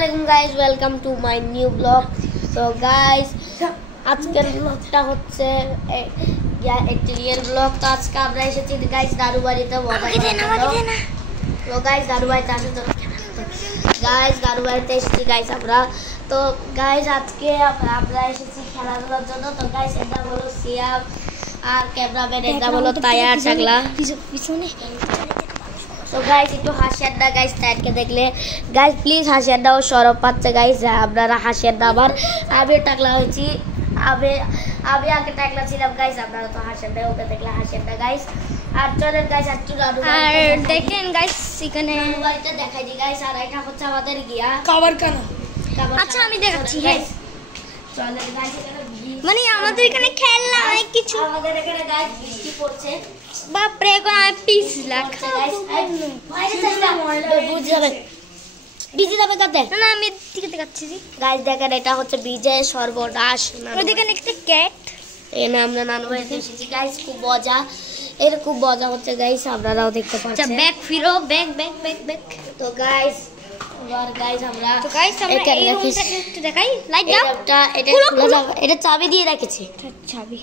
আসসালামু আলাইকুম guys, welcome to my new blog. তো গাইস আজকের ব্লগটা হচ্ছে একটি রিয়েল ব্লগ। তো আজকে আমরা এসেছি গাইস দারুবাড়িতে মজা করার জন্য। তো গাইস দারুবাড়িতে আসে তো গাইস দারুবাড়িতে এসেছি গাইস আমরা। তো গাইস আজকে আমরা এসেছি খেলাধুলার জন্য। তো গাইস এটা হলো সিয়াম আর ক্যামেরাম্যান, এটা হলো তায়ার টাকলা পিছনে। তো গাইস একটু হাসি আড্ডা গাইস, তাইকে দেখলে গাইস প্লিজ হাসি আড্ডা ও সরব পাচ্ছে গাইস, আপনারা হাসি আড্ডা। আবার আমি টাকলা হয়েছি, আমি আগে টাকলা ছিলাম গাইস, আপনারা তো হাসি আড্ডা, ওকে দেখলে হাসি আড্ডা গাইস। আর চলেন গাইস একটু আর দেখেন গাইস এখানে বাড়িটা দেখাই দিই গাইস। আর এটা হচ্ছে আমাদের গিয়া খাবার কানা। আচ্ছা আমি দেখাচ্ছি। হ্যাঁ চলেন গাইস, মানে আমাদের এখানে খেলনা অনেক কিছু, আমাদের এখানে গাইস বৃষ্টি পড়ছে। বাপরে এখন আমি পিস লাগছে গাইস, বুঝ যাবে বিজে যাবে কাতে না, আমি ঠিক দেখাচ্ছি গাইস। দেখেন এটা হচ্ছে বিজয় সর্বনাশ। ওই দেখেন একটা ক্যাট, এই না আমরা নানু বাড়িতে এসেছি গাইস। খুব মজা, এর খুব মজা হচ্ছে গাইস, আপনারাও দেখতে পাচ্ছেন। ব্যাক ফিরো, ব্যাক ব্যাক ব্যাক ব্যাক। তো গাইস গাইস আমরা তো গাইস আমরা এই রুমটা একটু দেখাই। লাইট দাও, এটা খোলা যাবে, এটা চাবি দিয়ে রেখেছি, চাবি।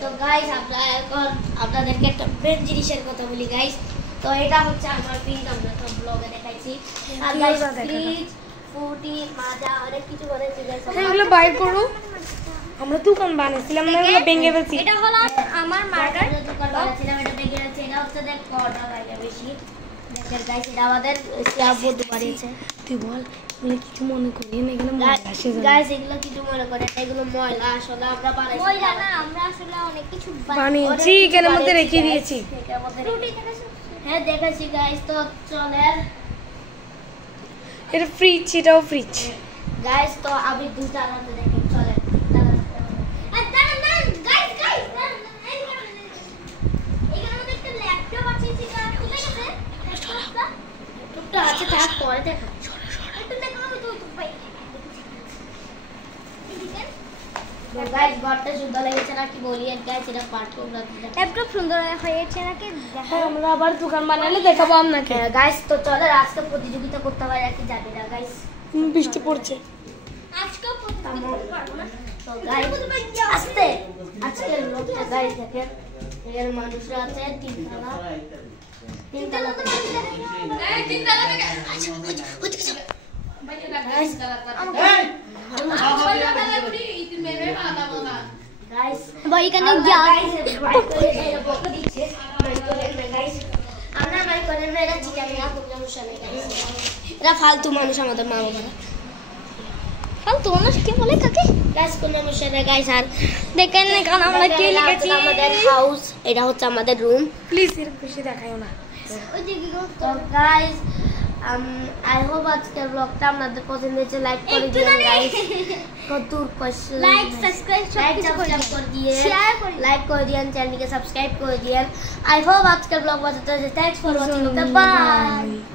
তো গাইস আমরা এখন আপনাদেরকে একটা মেন জিনিসের কথা বলি গাইস। তো এটা হচ্ছে আমার ফ্রিজ, আমরা তো ব্লগে দেখাইছি। আর গাইস ফ্রিজ ফুটি মাজা অনেক কিছু করেছি গাইস। এগুলো বাইর করো, আমরা দোকান বানিয়েছিলাম না, এগুলো ভেঙে ফেলছি। এটা হলো আমার মার্কার দোকান বানিয়েছিলাম, এটা ভেঙে গেছে। এটা হচ্ছে দেখ কটা লাগে বেশি। দেখেন গাইস এটা আমাদের স্ল্যাব বোর্ড বানিয়েছে। তুই বল এগুলো কিছু মনে করি না, এগুলো ময়লা আসে গাইস, এগুলো কিছু মনে করে না, এগুলো ময়লা আসলে আমরা বানাইছি। ময়লা না, আমরা আসলে অনেক কিছু বানিয়েছি, এর মধ্যে রেখে দিয়েছি। হ্যাঁ দেখেছি গাইস। তো চলেন এটা ফ্রিজ, এটাও ফ্রিজ গাইস। তো আমি দুটো আনাতে দেখি, চলেন গাইস। ঘরটা সুন্দর লেগেছে নাকি বলিয়েন গাইস, এটা পার্টুন ল্যাপটপ সুন্দর হয়েছে নাকি? হ্যাঁ আমরা আবার দোকান বানালে দেখাবো আপনাকে গাইস। তো চলে আজকে প্রতিযোগিতা করতে পারি নাকি জানি না গাইস, বৃষ্টি পড়ছে আজকে প্রতিযোগিতা করতে পারবো না। তো গাইস আজকে আজকের লোকটা গাইস দেখেন, এর মানুষরা আছে তিনতলা তিনতলা আচ্ছা ওইদিকে যাও গাইস। গাইস ভাই এখানে গাইস বকে দিচ্ছে গাইস, আমরা মাই করে না, এটা চিকেন না, কোনো সমস্যা নেই গাইস। এরা ফালতু মানুষ, আমাদের মা বাবারা ফালতু মানুষ কি বলে কাকে গাইস, কোনো সমস্যা নেই গাইস। আর দেখেন এখানে আমরা কি লিখেছি, আমাদের হাউস, এটা হচ্ছে আমাদের রুম। প্লিজ এর বেশি দেখাইও না। তো গাইস আই হোপ আজকের ব্লগটা আপনাদের পছন্দ হয়েছে। লাইক করে দিন গাইস, কতদূর লাইক সাবস্ক্রাইব করে দিয়ে লাইক করে দিন, চ্যানেলটিকে সাবস্ক্রাইব করে দিন। আই হোপ আজকের ব্লগ পছন্দ হয়েছে। Thanks for watching, by.